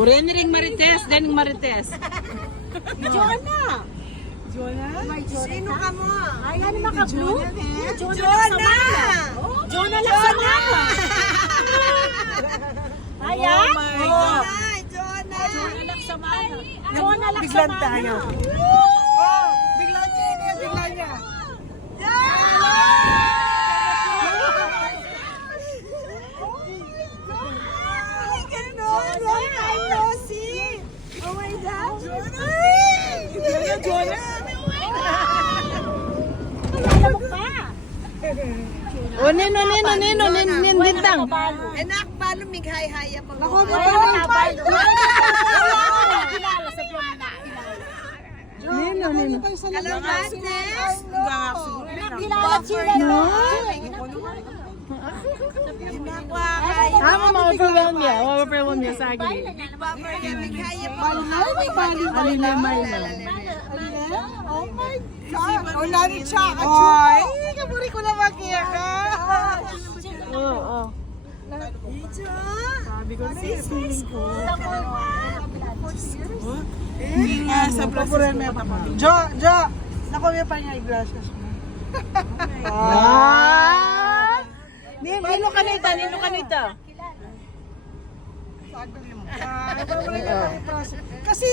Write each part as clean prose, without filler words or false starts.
Urinig Marites, then Marites. Jonah! Sino ka mo? Ay, ano maka-blue? Jonah! Jonah Laksamana! Ayan? Jonah! Jonah Laksamana. Jonah Biglan Laksamana. tayo. Oh, bigla niya yun, bigla niya. Oh my God! Alam mo pa? O, nino, nindang. Enak, palo mighay-haya pa. Ako, Wala bigla na niya. kilala sa Jonah. Nino. Kalamates! Kilala sila no? Mama-overwhelm niya sa akin. Mighaya pa. Alilemay na. Oh my God. Oh, nani siya. Ay, kaburi ko na makiya ka. Oo. Sabi ko na yung feeling ko. Hindi nga sa Jo, naku, may pa niya i-glasses mo. Nino kanita. Kasi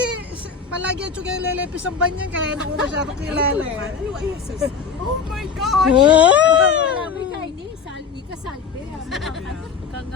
palagi at yung lelepis ang banyan kaya naku masyado kilala eh. Oh my God! Oh! May kaini, salvi ka salve. Kang